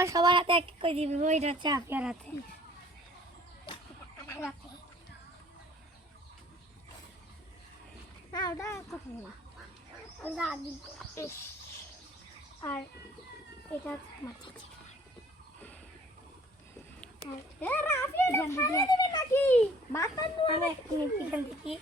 এবার সবার হাতে এক করে দিবি, ওইটা হচ্ছে আফিয়ার হাতে। না ওটা কথা না, ওটা আদি। আর এটা আমার চাচি। নাকি মাথা এখান থেকে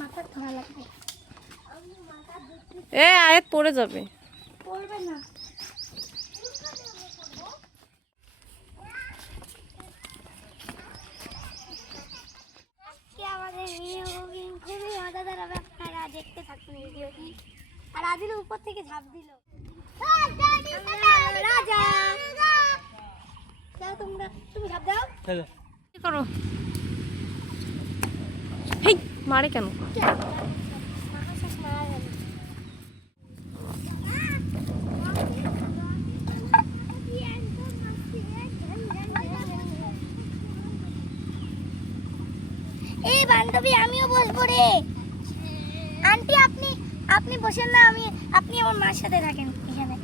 মাথা ধরা লাগবে। আয়াত পড়ে যাবে। পড়বে না। আমাদের খুবই মজাদার হবে, আপনারা দেখতে থাকুন ভিডিওটি। আর আদিল উপর থেকে ঝাঁপ দিল। রাজা যাও, তুমি ঝাঁপ দাও। কি করো? হেই মারে কেন? এই বান্ধবী আমিও বসবো রে। আন্টি আপনি বসেন না, আপনি আমার মার সাথে থাকেন এখানে।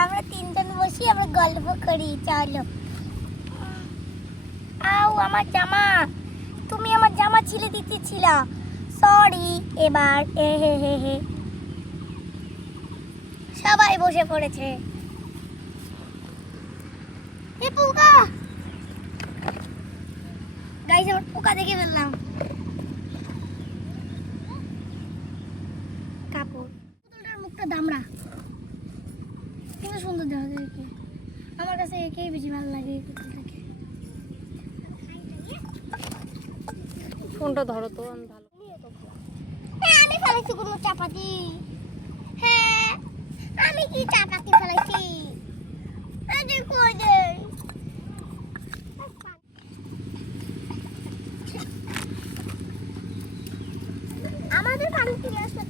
আমরা তিনজন বসি, আমরা গল্প করি, চলো। আউ আমার জামা, তুমি আমার জামা ছিলে দিতেছিলা, সরি। এবার হে সবাই বসে পড়েছে। এ পোকা, গাইস আমার পোকা দেখে ফেললাম। কাপড় পুতুলটার মুখটা দামড়া, কিন্তু সুন্দর দেখা যায়। একে আমার কাছে একেই বেশি ভালো লাগে, এই পুতুলটাকে। ফোনটা ধরো তো, আমি ভালো। আমি ফেলেছি কোনো চাপাতি? হ্যাঁ আমি কি চাপাতি ফেলেছি? আমাদের পানি ফিরে আসতে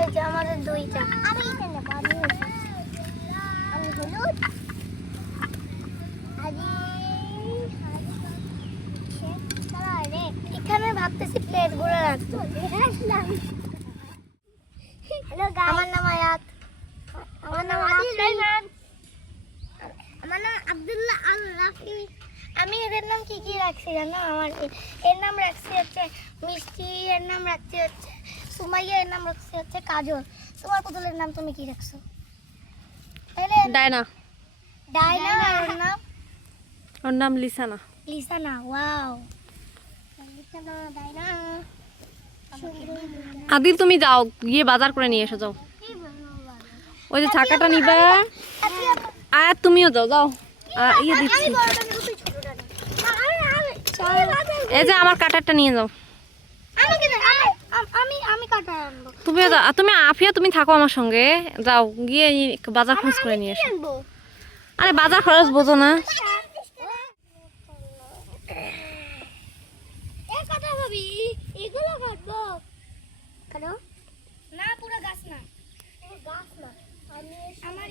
এই যে আমাদের দুইটা। আমি এখানে পানি, আমি হলুদ, এখানে ভাবতেছি প্লেট গুলো রাখবো। আমার নাম আয়াত। আমার নাম আদিল। আমার নাম আব্দুল্লাহ আল রাফি। আমি এদের নাম কি রাখছি জানো? এর নাম রাখছি হচ্ছে মিষ্টি, এর নাম রাখছি হচ্ছে সুমাইয়া, এর নাম রাখছি হচ্ছে কাজল। তোমার পুতুলের নাম তুমি কি রাখছো? ডায়না। ডায়না। ওর নাম? ওর নাম Lisana. Lisana. Wow, Lisana, Diana. Adil তুমি যাও, গিয়ে বাজার করে নিয়ে এসো, যাও। ওই যে ছাকাটা নিবা। আয়াত তুমিও যাও, যাও। ইয়ে দিচ্ছি, এই যে আমার কাটারটা নিয়ে যাও। আমি কাটা আনবো। তুমি আফিয়া তুমি থাকো আমার সঙ্গে, যাও গিয়ে বাজার খরচ করে নিয়ে এসো। আরে বাজার খরচ বোঝো না? এগুলো কাটবো কেন? না পুরো গাছ না, গাছ না। আমার